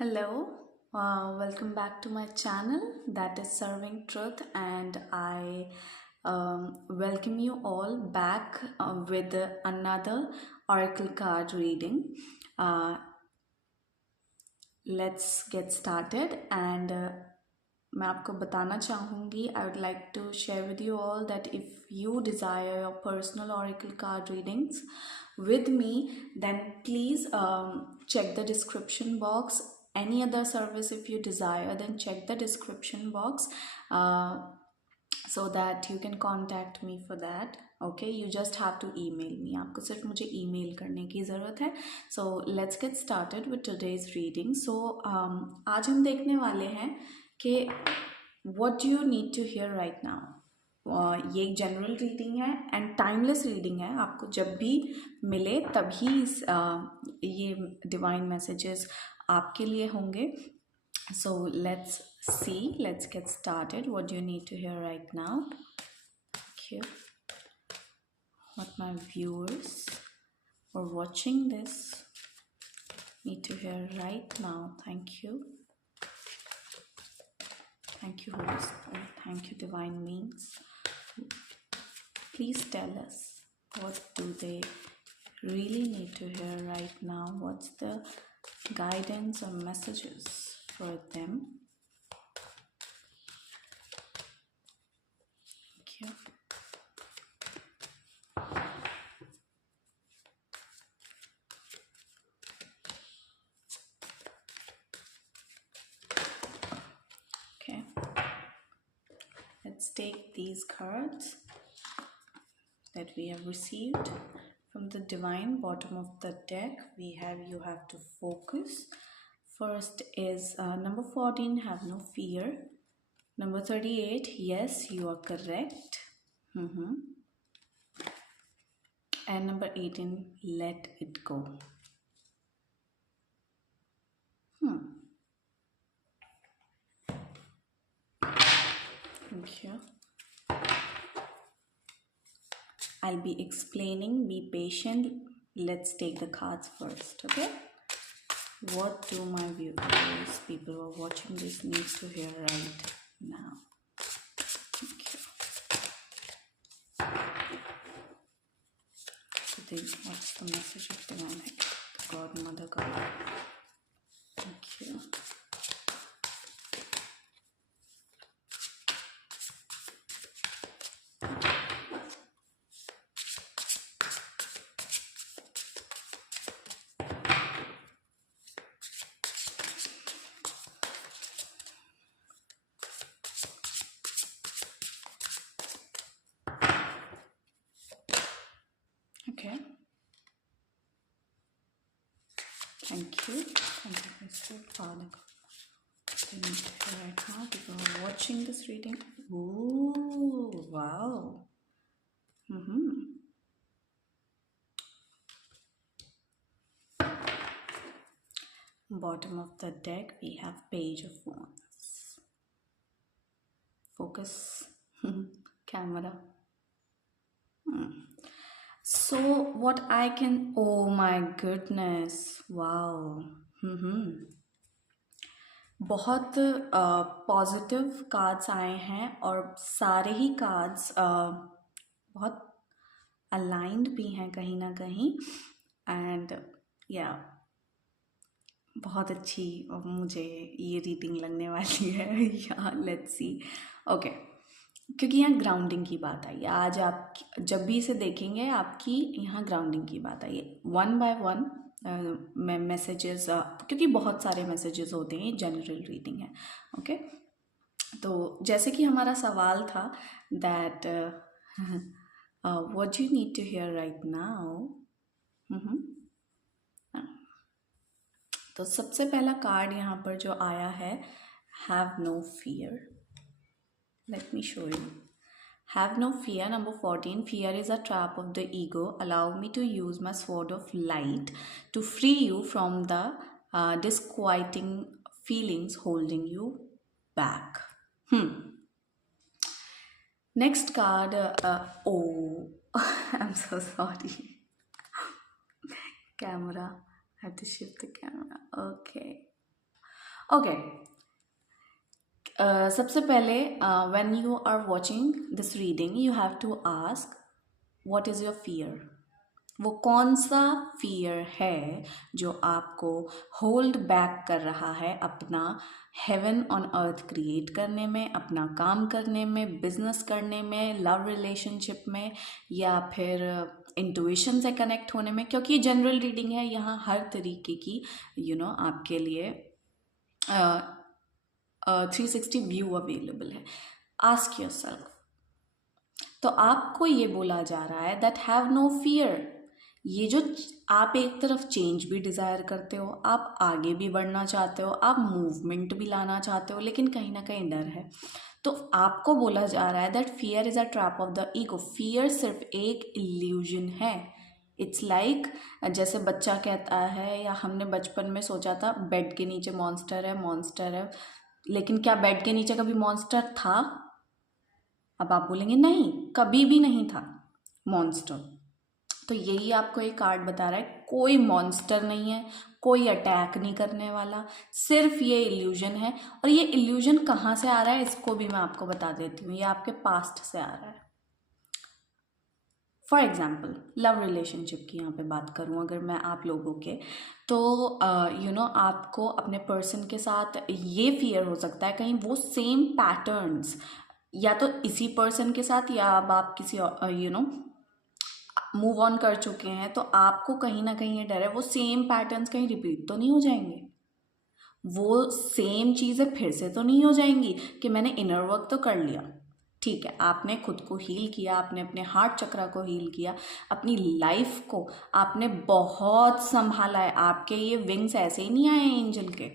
Hello, welcome back to my channel that is Serving Truth, and I welcome you all back with another oracle card reading. Uh, let's get started, and मैं आपको बताना चाहूँगी I would like to share with you all that if you desire your personal oracle card readings with me, then please check the description box. Any other service if you desire, then check the description box uh, so that you can contact me for that. Okay, you just have to email me. आपको सिर्फ मुझे email करने की ज़रूरत है. So let's get started with today's reading. So आज हम देखने वाले हैं कि what do you need to hear right now. ये एक जनरल रीडिंग है एंड टाइमलेस रीडिंग है. आपको जब भी मिले तभी ये डिवाइन मैसेजेस आपके लिए होंगे. So let's get started. What do you need to hear right now? Thank you. What my viewers who are watching this need to hear right now. Thank you. Thank you, Holy Spirit. Thank you, Divine Means. Please tell us, what do they really need to hear right now? What's the guidance or messages for them? Thank you. Okay. Let's take these cards that we have received from the divine. Bottom of the deck we have you have to focus. First is number 14, have no fear. Number 38, yes, you are correct. And number 18, let it go. Thank you. I'll be explaining. Be patient. Let's take the cards first, okay? What do my viewers, people who are watching this, needs to hear right now? Thank you. What's the message of divine God, Mother God? Thank you. Okay. Thank you. Thank you, Mr. Father God. Right now, people are watching this reading. Ooh, wow. Bottom of the deck, we have Page of Wands. Focus. Camera. So what I can, oh my goodness, wow. बहुत positive cards आए हैं और सारे ही cards बहुत aligned भी हैं कहीं ना कहीं. एंड या बहुत अच्छी मुझे ये रीडिंग लगने वाली है. या लेट्स सी. ओके, क्योंकि यहाँ ग्राउंडिंग की बात आई है. आज आप जब भी इसे देखेंगे आपकी यहाँ ग्राउंडिंग की बात आई है. वन बाय वन मैसेजेस, क्योंकि बहुत सारे मैसेजेस होते हैं, जनरल रीडिंग है. ओके, तो जैसे कि हमारा सवाल था that what you need to hear right now. तो सबसे पहला कार्ड यहाँ पर जो आया है, have no fear. Let me show you. Have no fear. Number 14, fear is a trap of the ego. Allow me to use my sword of light to free you from the disquieting feelings holding you back. Next card. Oh, I'm so sorry. Camera. I have to shift the camera. Okay. Okay, सबसे पहले when you are watching this reading you have to ask what is your fear. वो कौन सा fear है जो आपको hold back कर रहा है अपना हेवन ऑन अर्थ क्रिएट करने में, अपना काम करने में, बिजनेस करने में, लव रिलेशनशिप में, या फिर इंट्यूशन से कनेक्ट होने में। क्योंकि ये जनरल रीडिंग है, यहाँ हर तरीके की आपके लिए 360 व्यू अवेलेबल है। Ask your self. तो आपको ये बोला जा रहा है दैट हैव नो फियर। ये जो आप एक तरफ चेंज भी डिज़ायर करते हो, आप आगे भी बढ़ना चाहते हो, आप मूवमेंट भी लाना चाहते हो, लेकिन कहीं ना कहीं डर है। तो आपको बोला जा रहा है that fear is a trap of the ego. Fear सिर्फ एक इल्यूजन है। इट्स लाइक जैसे बच्चा कहता है, या हमने बचपन में सोचा था बेड के नीचे मॉन्स्टर है, मॉन्स्टर है, लेकिन क्या बेड के नीचे कभी मॉन्स्टर था? अब आप बोलेंगे नहीं, कभी भी नहीं था मॉन्स्टर। तो यही आपको एक कार्ड बता रहा है, कोई मॉन्स्टर नहीं है, कोई अटैक नहीं करने वाला, सिर्फ ये इल्यूजन है। और ये इल्यूजन कहाँ से आ रहा है इसको भी मैं आपको बता देती हूँ। ये आपके पास्ट से आ रहा है। फॉर एग्जाम्पल लव रिलेशनशिप की यहाँ पे बात करूँ अगर मैं आप लोगों के, तो आपको अपने पर्सन के साथ ये फियर हो सकता है कहीं वो सेम पैटर्न्स, या तो इसी पर्सन के साथ, या अब आप किसी मूव ऑन कर चुके हैं, तो आपको कहीं ना कहीं ये डर है वो सेम पैटर्न्स कहीं रिपीट तो नहीं हो जाएंगे, वो सेम चीज़ें फिर से तो नहीं हो जाएंगी कि मैंने इनर वर्क तो कर लिया, ठीक है, आपने खुद को हील किया, आपने अपने हार्ट चक्रा को हील किया, अपनी लाइफ को आपने बहुत संभाला है। आपके ये विंग्स ऐसे ही नहीं आए एंजल के,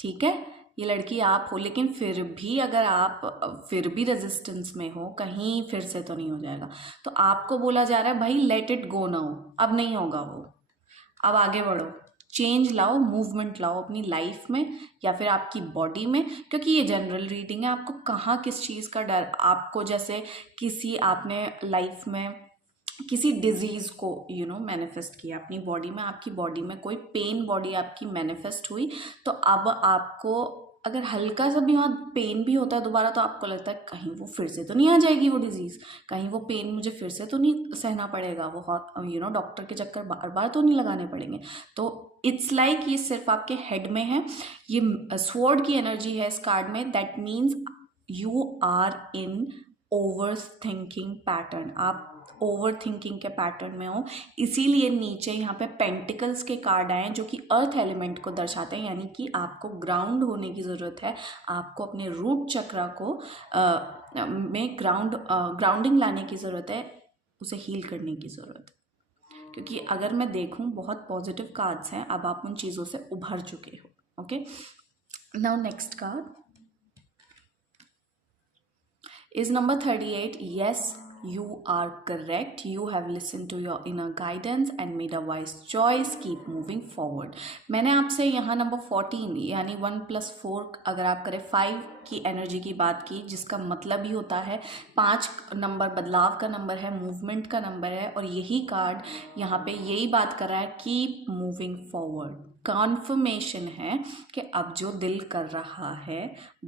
ठीक है, ये लड़की आप हो, लेकिन फिर भी अगर आप फिर भी रेजिस्टेंस में हो, कहीं फिर से तो नहीं हो जाएगा। तो आपको बोला जा रहा है भाई लेट इट गो नाउ, अब नहीं होगा वो, अब आगे बढ़ो, चेंज लाओ, मूवमेंट लाओ अपनी लाइफ में या फिर आपकी बॉडी में। क्योंकि ये जनरल रीडिंग है, आपको कहाँ किस चीज़ का डर, आपको जैसे किसी आपने लाइफ में किसी डिजीज़ को मैनिफेस्ट किया अपनी बॉडी में, आपकी बॉडी में कोई पेन बॉडी आपकी मैनिफेस्ट हुई, तो अब आपको अगर हल्का सा भी वहाँ पेन भी होता है दोबारा, तो आपको लगता है कहीं वो फिर से तो नहीं आ जाएगी वो डिजीज़, कहीं वो पेन मुझे फिर से तो नहीं सहना पड़ेगा, वो डॉक्टर के चक्कर बार बार तो नहीं लगाने पड़ेंगे। तो इट्स लाइक ये सिर्फ आपके हेड में है, ये स्वॉर्ड की एनर्जी है इस कार्ड में। That means you are in overthinking pattern, आप ओवर थिंकिंग के पैटर्न में हो, इसीलिए नीचे यहाँ पे पेंटिकल्स के कार्ड आए हैं जो कि अर्थ एलिमेंट को दर्शाते हैं, यानी कि आपको ग्राउंड होने की ज़रूरत है, आपको अपने रूट चक्रा को में ग्राउंडिंग लाने की ज़रूरत है, उसे हील करने की ज़रूरत है। क्योंकि अगर मैं देखूँ बहुत पॉजिटिव कार्ड्स हैं, अब आप उन चीज़ों से उभर चुके हो। Okay, now next card is number 38. Yes, you are correct. You have listened to your inner guidance and made a wise choice. Keep moving forward. मैंने आपसे यहाँ नंबर 14 यानी 1+4 अगर आप करें 5 की एनर्जी की बात की, जिसका मतलब ही होता है 5 नंबर बदलाव का नंबर है, मूवमेंट का नंबर है, और यही कार्ड यहाँ पे यही बात कर रहा है, कीप मूविंग फॉरवर्ड। कॉन्फर्मेशन है कि अब जो दिल कर रहा है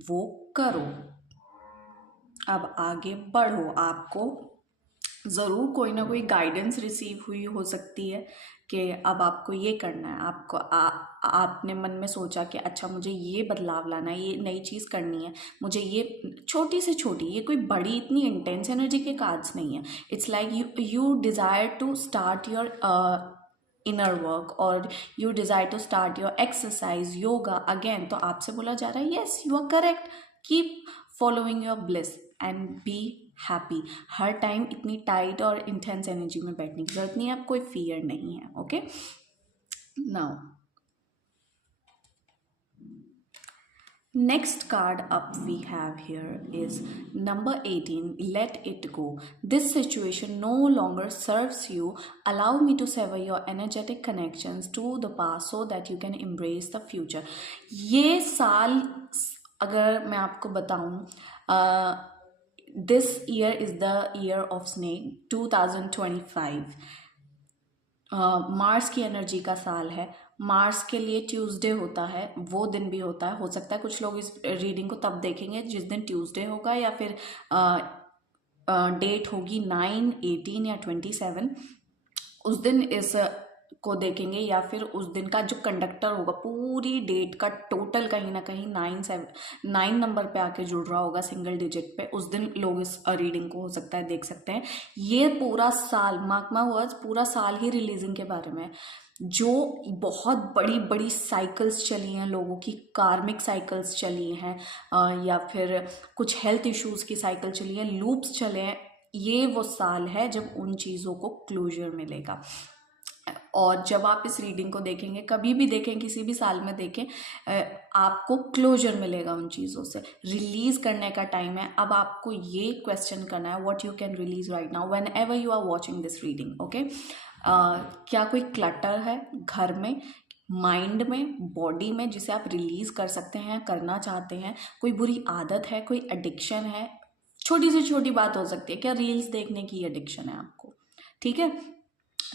वो करो, अब आगे बढ़ो। आपको ज़रूर कोई ना कोई गाइडेंस रिसीव हुई हो सकती है कि अब आपको ये करना है, आपको आपने मन में सोचा कि अच्छा मुझे ये बदलाव लाना है, ये नई चीज़ करनी है, मुझे ये छोटी से छोटी, ये कोई बड़ी इतनी इंटेंस एनर्जी के कार्ड्स नहीं है। It's like you desire to start your inner work, और you desire to start your exercise, yoga again. तो आपसे बोला जा रहा है yes you are correct, keep following your bliss and be happy. हर टाइम इतनी टाइट और इंटेंस एनर्जी में बैठने की जरूरत नहीं है, अब कोई फियर नहीं है। Okay, now next card up we have here is number 18. Let it go. This situation no longer serves you. Allow me to sever your energetic connections to the past so that you can embrace the future. ये साल अगर मैं आपको बताऊं, this year is the year of snake 2025. Mars की energy का साल है। मार्स के लिए ट्यूसडे होता है, वो दिन भी होता है। हो सकता है कुछ लोग इस रीडिंग को तब देखेंगे जिस दिन ट्यूसडे होगा, या फिर डेट होगी 9, 18 या 27, उस दिन इस को देखेंगे। या फिर उस दिन का जो कंडक्टर होगा, पूरी डेट का टोटल कहीं ना कहीं 9 नंबर पे आके जुड़ रहा होगा, सिंगल डिजिट पे। उस दिन लोग इस रीडिंग को हो सकता है देख सकते हैं। ये पूरा साल, मार्क माय वर्ड्स, पूरा साल ही रिलीजिंग के बारे में है। जो बहुत बड़ी बड़ी साइकिल्स चली हैं लोगों की, कार्मिक साइकिल्स चली हैं, या फिर कुछ हेल्थ इश्यूज की साइकिल चली है, लूप्स चले हैं, ये वो साल है जब उन चीज़ों को क्लोजर मिलेगा। और जब आप इस रीडिंग को देखेंगे, कभी भी देखें, किसी भी साल में देखें, आपको क्लोजर मिलेगा उन चीज़ों से। रिलीज करने का टाइम है। अब आपको ये क्वेश्चन करना है, what you can release right now whenever you are watching this reading, okay. क्या कोई क्लटर है घर में, माइंड में, बॉडी में, जिसे आप रिलीज कर सकते हैं, करना चाहते हैं? कोई बुरी आदत है, कोई एडिक्शन है, छोटी से छोटी बात हो सकती है। क्या रील्स देखने की एडिक्शन है आपको? ठीक है।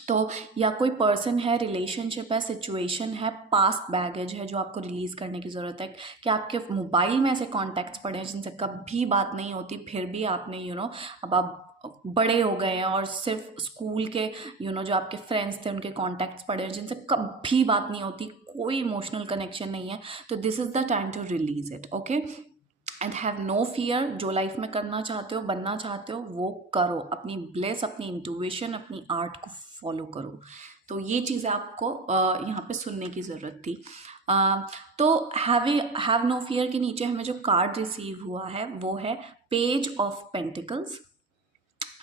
तो या कोई पर्सन है, रिलेशनशिप है, सिचुएशन है, पास्ट बैगेज है जो आपको रिलीज करने की ज़रूरत है। कि आपके मोबाइल में ऐसे कॉन्टैक्ट्स पड़े हैं जिनसे कभी बात नहीं होती, फिर भी आपने अब आप बड़े हो गए हैं और सिर्फ स्कूल के जो आपके फ्रेंड्स थे उनके कॉन्टैक्ट्स पड़े हैं जिनसे कभी बात नहीं होती, कोई इमोशनल कनेक्शन नहीं है। तो this is the time to release it, okay. And have no fear. जो लाइफ में करना चाहते हो, बनना चाहते हो, वो करो। अपनी ब्लेस, अपनी इंट्यूशन, अपनी आर्ट को फॉलो करो। तो ये चीज़ें आपको यहाँ पे सुनने की ज़रूरत थी। तो हैव नो फियर के नीचे हमें जो कार्ड रिसीव हुआ है वो है पेज ऑफ पेंटिकल्स,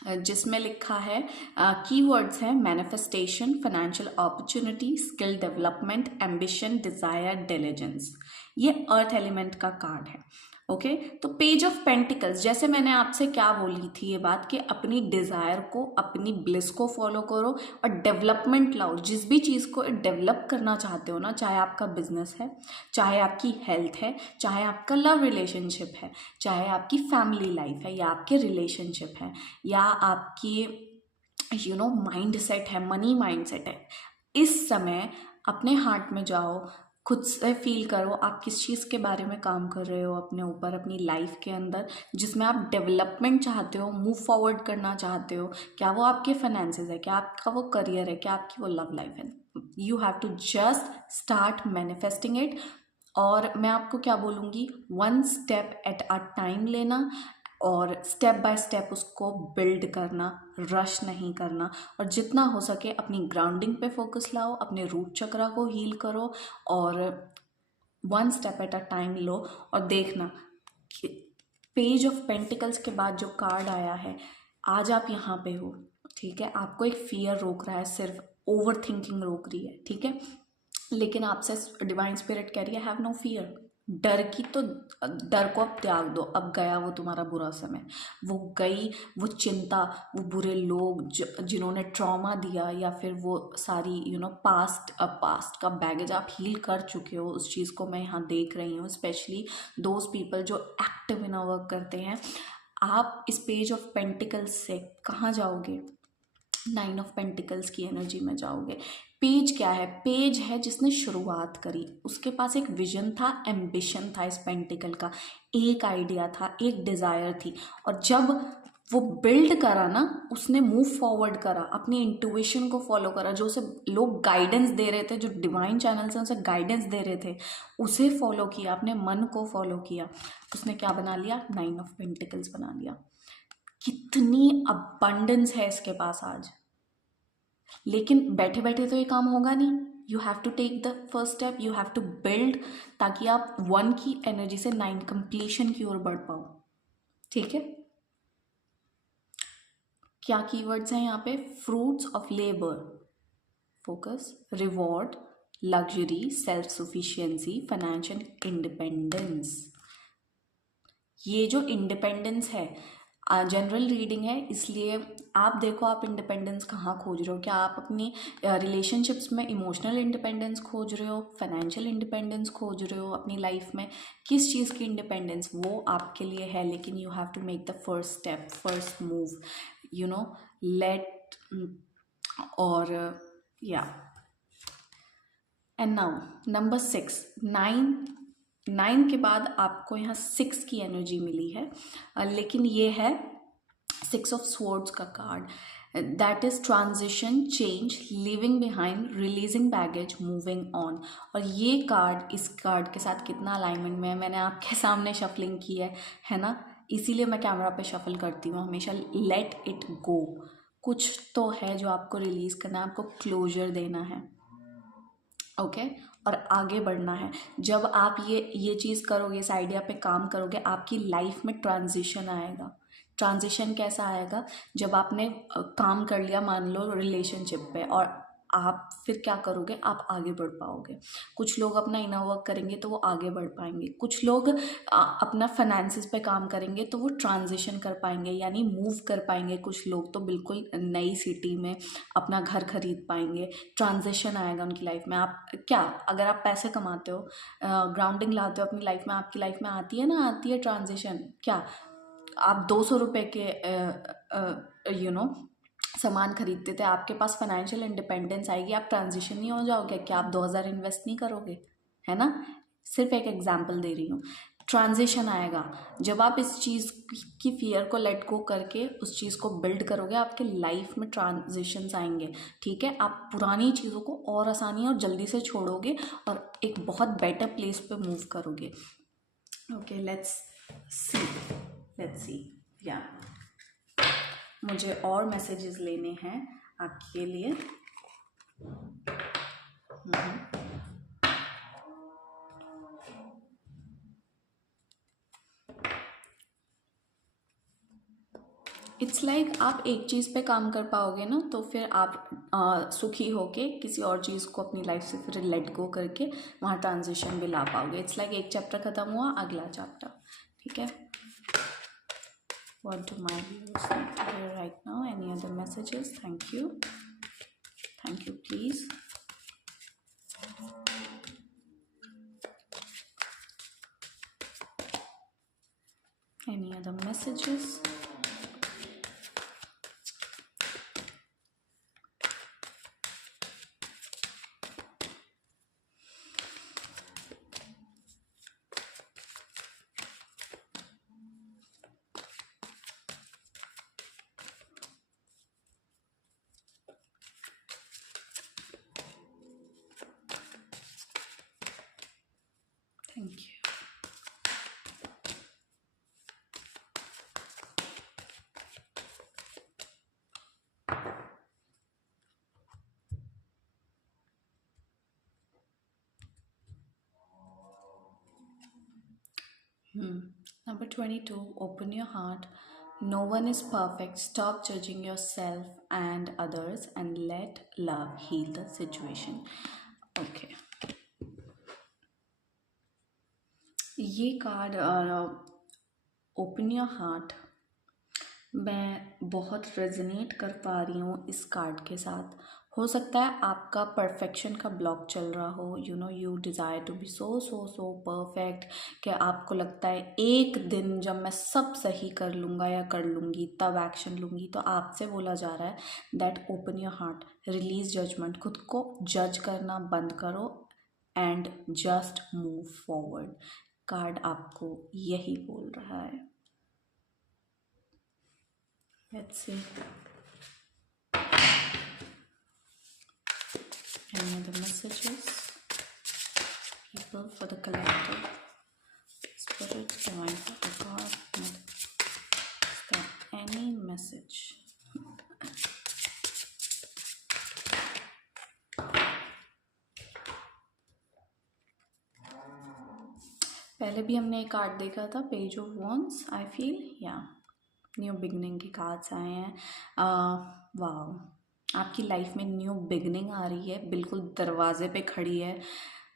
जिसमें लिखा है, कीवर्ड्स हैं manifestation, financial opportunity, skill development, ambition, desire, diligence. ये अर्थ एलिमेंट का कार्ड है, ओके। तो पेज ऑफ पेंटिकल्स, जैसे मैंने आपसे क्या बोली थी ये बात, कि अपनी डिज़ायर को, अपनी ब्लिस को फॉलो करो और डेवलपमेंट लाओ। जिस भी चीज़ को डेवलप करना चाहते हो ना, चाहे आपका बिजनेस है, चाहे आपकी हेल्थ है, चाहे आपका लव रिलेशनशिप है, चाहे आपकी फैमिली लाइफ है, या आपके रिलेशनशिप है, या आपकी माइंड सेट है, मनी माइंड सेट है, इस समय अपने हार्ट में जाओ, खुद से फील करो आप किस चीज़ के बारे में काम कर रहे हो अपने ऊपर, अपनी लाइफ के अंदर, जिसमें आप डेवलपमेंट चाहते हो, मूव फॉरवर्ड करना चाहते हो। क्या वो आपके फाइनेंसेस है, क्या आपका वो करियर है, क्या आपकी वो लव लाइफ है? You have to just start manifesting it. और मैं आपको क्या बोलूँगी, 1 स्टेप एट अ टाइम लेना, और स्टेप बाय स्टेप उसको बिल्ड करना, रश नहीं करना। और जितना हो सके अपनी ग्राउंडिंग पे फोकस लाओ, अपने रूट चक्रा को हील करो, और 1 स्टेप एट अ टाइम लो। और देखना कि पेज ऑफ पेंटिकल्स के बाद जो कार्ड आया है, आज आप यहाँ पे हो, ठीक है। आपको एक फियर रोक रहा है, सिर्फ ओवर थिंकिंग रोक रही है, ठीक है। लेकिन आपसे डिवाइन स्पिरिट कह रही है, हैव नो फियर। डर की तो, डर को अब त्याग दो। अब गया वो तुम्हारा बुरा समय, वो गई वो चिंता, वो बुरे लोग जिन्होंने ट्रॉमा दिया, या फिर वो सारी पास्ट का बैगेज आप हील कर चुके हो। उस चीज़ को मैं यहाँ देख रही हूँ, स्पेशली दोज पीपल जो एक्टिव इन वर्क करते हैं। आप इस पेज ऑफ पेंटिकल्स से कहाँ जाओगे? 9 ऑफ पेंटिकल्स की एनर्जी में जाओगे। पेज क्या है? पेज है जिसने शुरुआत करी, उसके पास एक विजन था, एम्बिशन था, इस पेंटिकल का एक आइडिया था, एक डिज़ायर थी। और जब वो बिल्ड करा ना, उसने मूव फॉरवर्ड करा, अपनी इंट्यूशन को फॉलो करा, जो उसे लोग गाइडेंस दे रहे थे, जो डिवाइन चैनल से उसे गाइडेंस दे रहे थे, उसे फॉलो किया, अपने मन को फॉलो किया। उसने क्या बना लिया? 9 ऑफ पेंटिकल्स बना लिया। कितनी अबंडेंस है इसके पास आज। लेकिन बैठे बैठे तो ये काम होगा नहीं। You have to take the first step, you have to build, ताकि आप 1 की एनर्जी से 9 कंप्लीशन की ओर बढ़ पाओ, ठीक है। क्या कीवर्ड्स हैं यहाँ पे? Fruits of labour, focus, reward, luxury, self sufficiency, financial independence. ये जो इंडिपेंडेंस है, जनरल रीडिंग है, इसलिए आप देखो आप इंडिपेंडेंस कहाँ खोज रहे हो। क्या आप अपनी रिलेशनशिप्स में इमोशनल इंडिपेंडेंस खोज रहे हो, फाइनेंशियल इंडिपेंडेंस खोज रहे हो अपनी लाइफ में? किस चीज़ की इंडिपेंडेंस, वो आपके लिए है। लेकिन you have to make the first step, first move, late. और या एंड नाउ नंबर 6, 9 के बाद आपको यहाँ 6 की एनर्जी मिली है, लेकिन ये है 6 ऑफ स्वॉर्ड्स का card. That is transition, change, living behind, releasing baggage, moving on. और ये कार्ड इस कार्ड के साथ कितना अलाइनमेंट में है मैंने आपके सामने शफलिंग की है ना, इसीलिए मैं कैमरा पे शफल करती हूँ हमेशा। लेट इट गो, कुछ तो है जो आपको रिलीज करना है, आपको क्लोजर देना है, ओके और आगे बढ़ना है। जब आप ये चीज़ करोगे, इस आइडिया पे काम करोगे, आपकी लाइफ में ट्रांजिशन आएगा। ट्रांजिशन कैसा आएगा? जब आपने काम कर लिया मान लो रिलेशनशिप पे, और आप फिर क्या करोगे, आप आगे बढ़ पाओगे। कुछ लोग अपना इनर वर्क करेंगे तो वो आगे बढ़ पाएंगे, कुछ लोग अपना फाइनेंसिस पे काम करेंगे तो वो ट्रांजिशन कर पाएंगे, यानी मूव कर पाएंगे। कुछ लोग तो बिल्कुल नई सिटी में अपना घर खरीद पाएंगे। ट्रांजिशन आएगा उनकी लाइफ में। आप क्या, अगर आप पैसे कमाते हो, ग्राउंडिंग लाते हो अपनी लाइफ में, आपकी लाइफ में आती है ना, आती है ट्रांजिशन। क्या आप 200 रुपये के सामान खरीदते थे, आपके पास फाइनेंशियल इंडिपेंडेंस आएगी, आप ट्रांजिशन नहीं हो जाओगे? क्या आप 2000 इन्वेस्ट नहीं करोगे? है ना, सिर्फ एक एग्जाम्पल दे रही हूँ। ट्रांजिशन आएगा जब आप इस चीज़ की फियर को लेट गो करके उस चीज़ को बिल्ड करोगे, आपके लाइफ में ट्रांजिशंस आएंगे। ठीक है, आप पुरानी चीज़ों को और आसानी और जल्दी से छोड़ोगे और एक बहुत बेटर प्लेस पे मूव करोगे। ओके, लेट्स सी या मुझे और मैसेजेस लेने हैं आपके लिए। इट्स लाइक आप एक चीज़ पे काम कर पाओगे ना, तो फिर आप सुखी होके किसी और चीज़ को अपनी लाइफ से फिर लेट गो करके वहाँ ट्रांजिशन भी ला पाओगे। इट्स लाइक एक चैप्टर ख़त्म हुआ, अगला चैप्टर। ठीक है, what do my viewers need to hear right now? Any other messages? Thank you please. Any other messages? Thank you. Number 22, open your heart. No one is perfect. Stop judging yourself and others and let love heal the situation. Okay. ये card open your heart, मैं बहुत resonate कर पा रही हूँ इस card के साथ। हो सकता है आपका परफेक्शन का ब्लॉक चल रहा हो, you desire to be so perfect, कि आपको लगता है एक दिन जब मैं सब सही कर लूँगा या कर लूँगी तब एक्शन लूँगी। तो आपसे बोला जा रहा है that open your heart, release judgement, खुद को जज करना बंद करो and just move forward. Card आपको यही बोल रहा है। Let's see. Any other messages? People for the collective. Spirit, divine for the God. Is there any message? पहले भी हमने एक कार्ड देखा था, page of wands, I feel या न्यू बिगनिंग के कार्ड्स आए हैं। वाह, आपकी लाइफ में न्यू बिगनिंग आ रही है, बिल्कुल दरवाजे पे खड़ी है।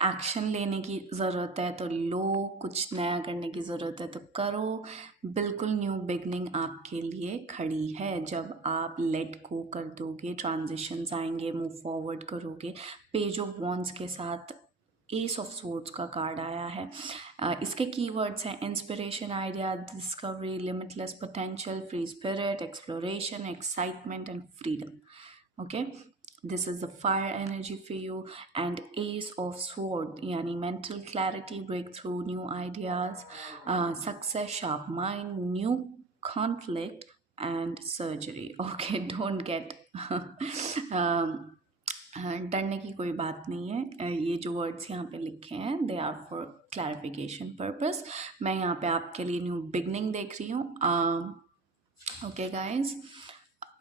एक्शन लेने की ज़रूरत है तो लो, कुछ नया करने की ज़रूरत है तो करो। बिल्कुल न्यू बिगनिंग आपके लिए खड़ी है जब आप लेट गो कर दोगे, ट्रांजिशंस आएंगे, मूव फॉरवर्ड करोगे। पेज ऑफ वॉन्ड्स के साथ एस ऑफ स्वॉर्ड्स का कार्ड आया है। इसके कीवर्ड्स हैं inspiration, idea, discovery, limitless potential, free spirit, exploration, excitement and freedom. Okay, This is the fire energy for you. And ace of sword yani mental clarity, breakthrough, new ideas, success, sharp mind, new conflict and surgery. Okay, don't get डरने की कोई बात नहीं है। ये जो words यहाँ पे लिखे हैं they are for clarification purpose. मैं यहाँ पे आपके लिए न्यू बिगनिंग देख रही हूँ। Okay guys,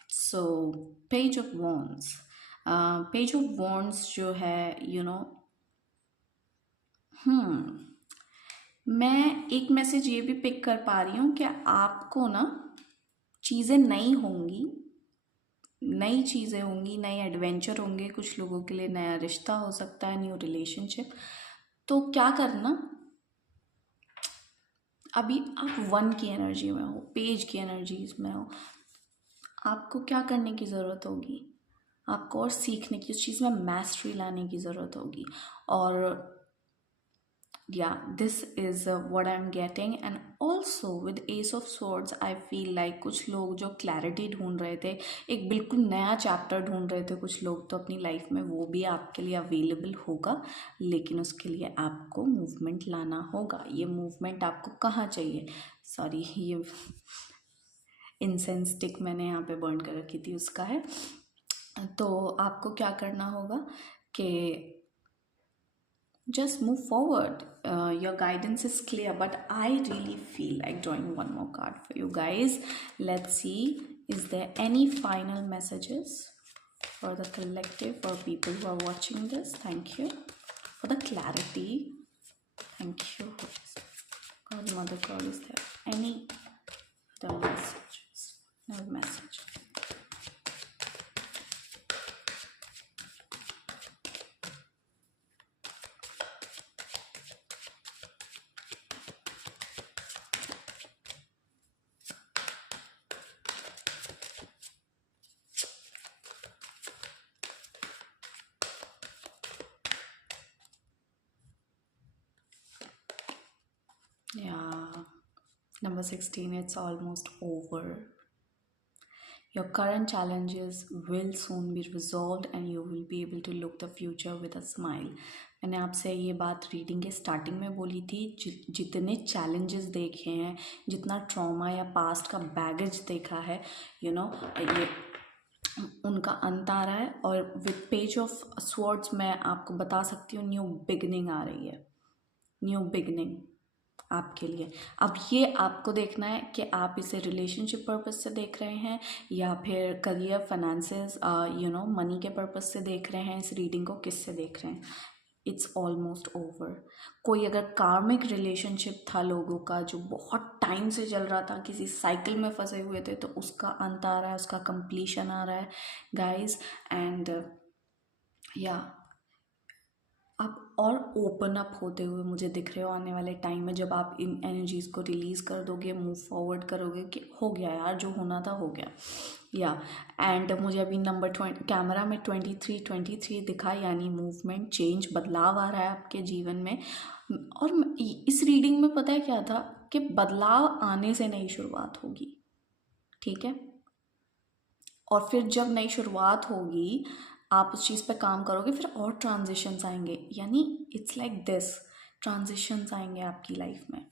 so page of wands. Page of wands जो है मैं एक मैसेज ये भी पिक कर पा रही हूँ कि आपको ना चीज़ें नई होंगी, नई चीज़ें होंगी, नए एडवेंचर होंगे, कुछ लोगों के लिए नया रिश्ता हो सकता है, न्यू रिलेशनशिप। तो क्या करना, अभी आप 1 की एनर्जी में हो, पेज की एनर्जीज में हो, आपको क्या करने की ज़रूरत होगी, आपको और सीखने की, उस चीज़ में मैस्ट्री लाने की ज़रूरत होगी। और yeah, this is what I'm getting. And also with ace of swords I feel like कुछ लोग जो क्लैरिटी ढूंढ रहे थे, एक बिल्कुल नया चैप्टर ढूंढ रहे थे कुछ लोग, तो अपनी लाइफ में वो भी आपके लिए अवेलेबल होगा, लेकिन उसके लिए आपको मूवमेंट लाना होगा। ये मूवमेंट आपको कहाँ चाहिए, सॉरी ये इंसेंस स्टिक मैंने यहाँ पे बर्न कर रखी थी उसका है। तो आपको क्या करना होगा कि just move forward. Your guidance is clear, but I really feel like drawing one more card for you guys. Let's see, is there any final messages for the collective, for people who are watching this? Thank you for the clarity. Thank you. God, Mother God, is there any other messages? No message. Yeah, number 16, it's almost over. Your current challenges will soon be resolved and you will be able to look the future with a smile. मैंने आपसे ये बात reading के starting में बोली थी, जितने challenges देखे हैं, जितना ट्रॉमा या पास्ट का बैगेज देखा है, ये उनका अंत आ रहा है। और विद पेज ऑफ स्वॉर्ड्स मैं आपको बता सकती हूँ न्यू बिगनिंग आ रही है, न्यू बिगनिंग आपके लिए। अब ये आपको देखना है कि आप इसे रिलेशनशिप पर्पस से देख रहे हैं या फिर करियर, फाइनेंसेस, मनी के पर्पस से देख रहे हैं। इस रीडिंग को किससे देख रहे हैं? It's almost over. कोई अगर कार्मिक रिलेशनशिप था लोगों का जो बहुत टाइम से चल रहा था, किसी साइकिल में फंसे हुए थे, तो उसका अंत आ रहा है, उसका कंप्लीशन आ रहा है गाइज। एंड आप और ओपन अप होते हुए मुझे दिख रहे हो आने वाले टाइम में, जब आप इन एनर्जीज़ को रिलीज़ कर दोगे, मूव फॉरवर्ड करोगे कि हो गया यार, जो होना था हो गया। एंड मुझे अभी नंबर कैमरा में 23 दिखा, यानी मूवमेंट, चेंज, बदलाव आ रहा है आपके जीवन में। और इस रीडिंग में पता है क्या था कि बदलाव आने से नई शुरुआत होगी, ठीक है। और फिर जब नई शुरुआत होगी, आप उस चीज़ पे काम करोगे, फिर और ट्रांजिशंस आएंगे, यानी इट्स लाइक दिस, ट्रांजिशंस आएंगे आपकी लाइफ में।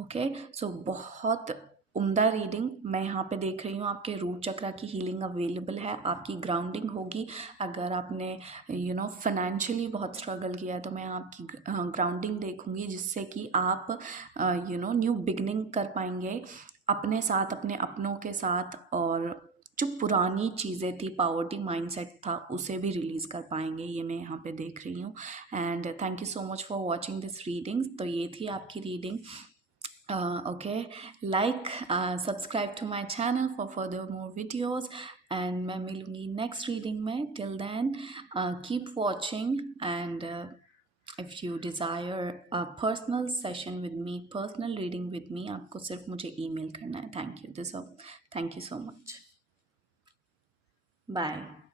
ओके, सो बहुत उम्दा रीडिंग मैं यहाँ पे देख रही हूँ। आपके रूट चक्रा की हीलिंग अवेलेबल है, आपकी ग्राउंडिंग होगी। अगर आपने फाइनेंशियली बहुत स्ट्रगल किया है तो मैं आपकी ग्राउंडिंग देखूँगी, जिससे कि आप न्यू बिगनिंग कर पाएंगे अपने साथ, अपने अपनों के साथ, और जो पुरानी चीज़ें थी, पावर्टी माइंडसेट था, उसे भी रिलीज़ कर पाएंगे, ये मैं यहाँ पे देख रही हूँ। And thank you so much for watching this reading. तो ये थी आपकी reading. Okay, like, subscribe to my channel for further more videos, and मैं मिलूँगी नेक्स्ट रीडिंग में। Till then keep watching, and if you desire a personal session with me, personal reading with me, आपको सिर्फ मुझे email करना है। Thank you so much. Bye.